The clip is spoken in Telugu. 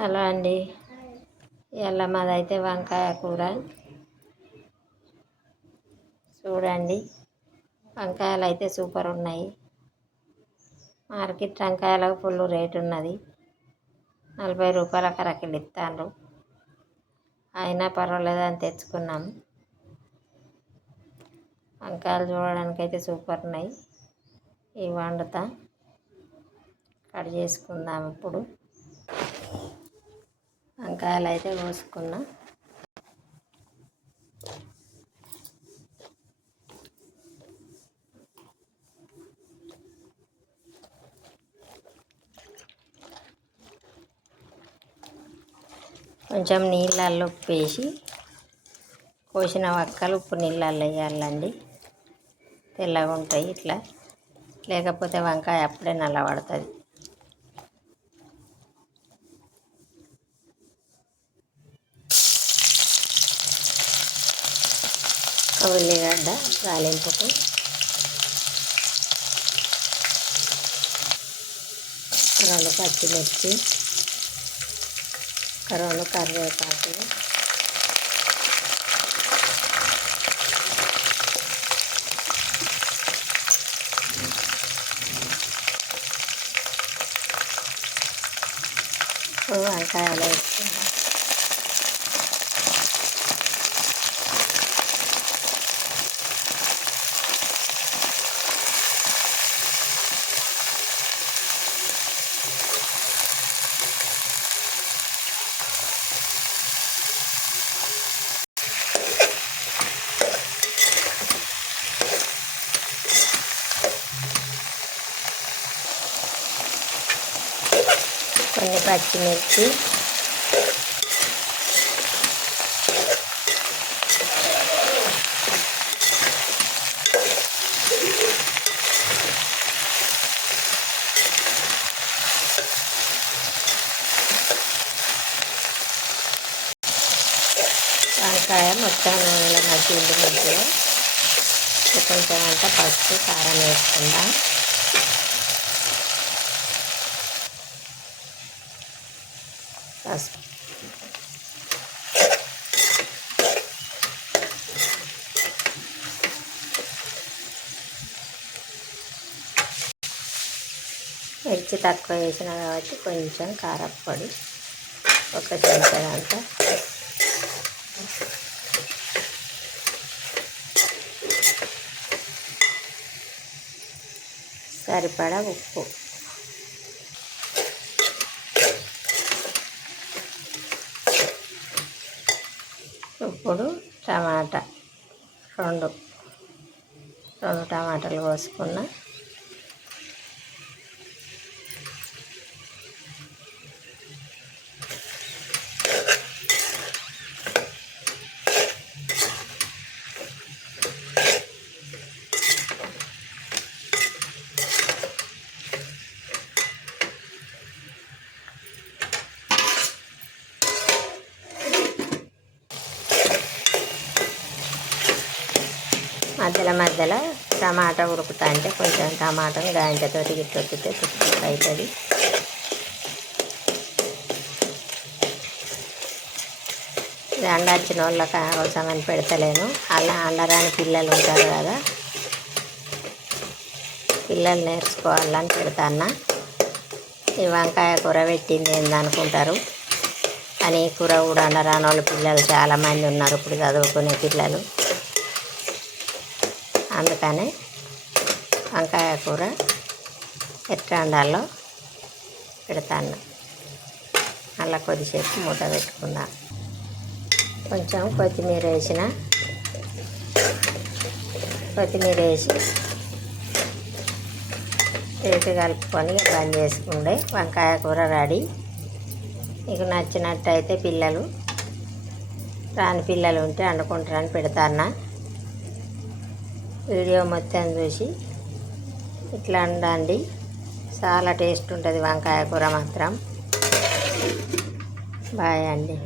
హలో అండి. ఇవాళ మాదైతే వంకాయ కూర. చూడండి. వంకాయలు అయితే సూపర్ ఉన్నాయి. మార్కెట్ వంకాయలకు ఫుల్ రేట్ ఉన్నది. నలభై రూపాయల కరకిలు ఇస్తాను అయినా పర్వాలేదు అని తెచ్చుకున్నాం. వంకాయలు చూడడానికి అయితే సూపర్ ఉన్నాయి. ఇవి వండుతా. కట్ చేసుకుందాం ఇప్పుడు. వంకాయలు అయితే కోసుకున్నా. కొంచెం నీళ్ళల్లో ఉప్పు వేసి కోసిన వక్కలు ఉప్పు నీళ్ళల్లో వేయాలండి. తెల్లగా ఉంటాయి ఇట్లా. లేకపోతే వంకాయ అప్పుడే నల్లబడుతుంది. ఉల్లిగడ్డ తాలింపుకు రెండు పచ్చిమిర్చి. రెండు కరివేపాకు. వంకాయలు వేసుకుందాం కొన్ని పచ్చిమిర్చి. వంకాయ మొత్తం నూనెలో ఉండి మంచిగా కొంచెం అంతా పసుపు కారం వేసుకుందాం. పసుపు మిర్చి తక్కువ వేసిన కాబట్టి కొంచెం కారప్పొడి ఒక చెంచా సరిపడా ఉప్పు. ఇప్పుడు టమాటా రెండు రెండు టమాటాలు పోసుకున్నా మధ్యలో మధ్యలో టమాటా ఉడుకుతా అంటే కొంచెం టమాటాను గాయంతో గిట్టొత్తితే చుట్టూ అవుతుంది. అండొచ్చిన వాళ్ళకి అవసరం అని పెడతలేను. అలా అండరాని పిల్లలు ఉంటారు కదా. పిల్లలు నేర్చుకోవాలని పెడతాన్న. ఈ వంకాయ కూర పెట్టింది ఏందనుకుంటారు అని కూర కూడా అండరాని వాళ్ళు పిల్లలు చాలామంది ఉన్నారు ఇప్పుడు చదువుకునే పిల్లలు. అందుకని వంకాయ కూర ఎట్లా వండాలో పెడతాను. అలా కొద్దిసేపు మూట పెట్టుకుందాం. కొంచెం కొత్తిమీర వేసిన కొత్తిమీర వేసి రేటు కలుపుకొని బంద్ చేసుకుండే వంకాయ కూర రెడీ. మీకు నచ్చినట్టయితే పిల్లలు రాని పిల్లలు ఉంటే వండుకుంటారని పెడతాన్నా వీడియో మొత్తం చూసి ఇట్లా వండండి చాలా టేస్ట్ ఉంటుంది వంకాయ కూర మాత్రం. బాయ్ అండి.